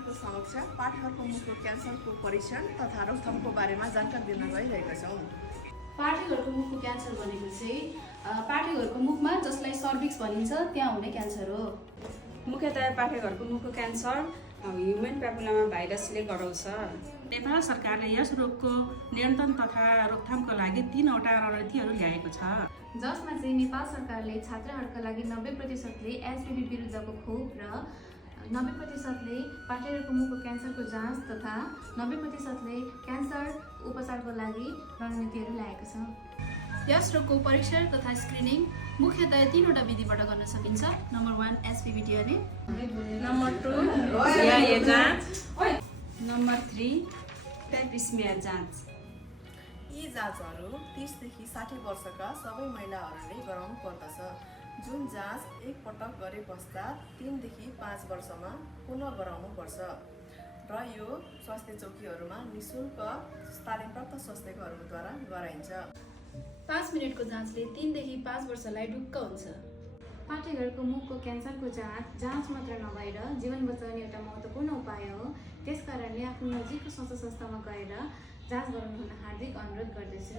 यहाँको समक्ष पाठेघरको मुखको क्यान्सरको परीक्षण तथा रोकथामको बारेमा जानकारी दिन गइरहेका छौँ। पाठेघरको मुखको क्यान्सर भनेको चाहिँ पाठेघरको मुखमा जसलाई सर्भिक्स भनिन्छ त्यहाँ हुने क्यान्सर हो। मुख्यतया पाठेघरको मुखको क्यान्सर ह्युमन प्यापुलामा भाइरसले गराउँछ। नेपाल सरकारले यस रोगको नियन्त्रण तथा रोकथामको लागि 3वटा रणनीतिहरू ल्याएको छ, जसमा चाहिँ नेपाल सरकारले छात्रहरूका लागि 90%ले एचपिभी विरुद्धको खोप र 90%ले पाठेघरको मुखको क्यान्सरको जाँच तथा 90%ले क्यान्सर उपचारको लागि रणनीतिहरू ल्याएको छ। यस रोगको परीक्षण तथा स्क्रिनिङ मुख्यतया 3वटा विधिबाट गर्न सकिन्छ। Number 1 HPV DNA, number 2 CIA जाँच, नम्बर 3 पेप स्मियर जाँच। यी जाँचहरू 30 देखि 60 वर्षका सबै महिलाहरूले गराउनु पर्दछ, जुन जाँच एक पटक गरे पश्चात 3 देखि 5 वर्षमा पुनः गराउनु पर्छ र यो स्वास्थ्य चौकीहरूमा निःशुल्क तालिमप्राप्त स्वास्थ्यकर्मीद्वारा गराइन्छ। 5 मिनेटको जाँचले 3 देखि 5 वर्षलाई ढुक्क हुन्छ। पाठेघरको मुखको क्यान्सरको जाँच मात्र नभएर जीवन बचाउने एउटा महत्त्वपूर्ण उपाय हो। त्यसकारणले आफ्नो नजिकको स्वास्थ्य संस्थामा गएर जाँच गराउन हार्दिक अनुरोध गर्दछु।